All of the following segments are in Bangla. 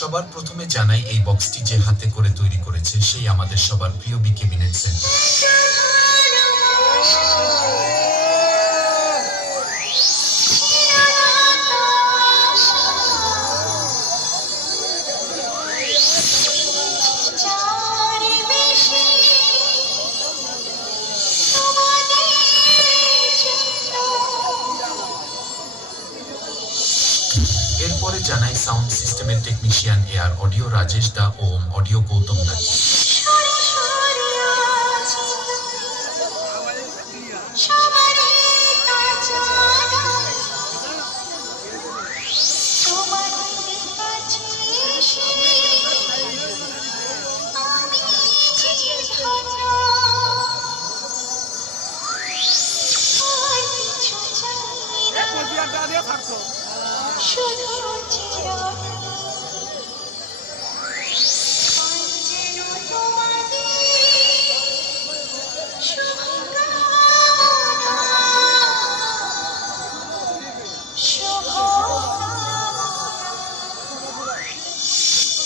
সবার প্রথমে জানাই এই বক্সটি যে হাতে করে তৈরি করেছে সেই আমাদের সবার প্রিয় বি ক্যাবিনেট সেন্টার। এরপরে জানাই সাউন্ড সিস্টেমের টেকনিশিয়ান এআর অডিও রাজেশ দা ও অডিও গৌতম নাকি।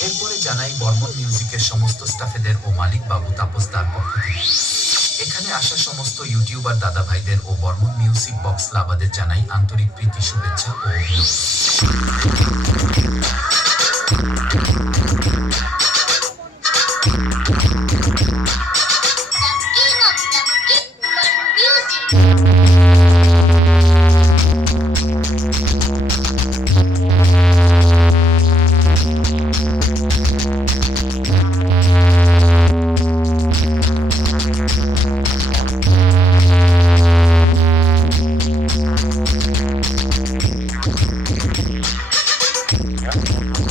এরপরে জানাই বর্মন মিউজিকের সমস্ত স্টাফেদের ও মালিক বাবু তাপস দার পক্ষ থেকে। এখানে আসা সমস্ত ইউটিউবার দাদা ভাইদের ও বর্মন মিউজিক বক্স লাভারদের জানাই আন্তরিক প্রীতি, শুভেচ্ছা ও অভিনন্দন।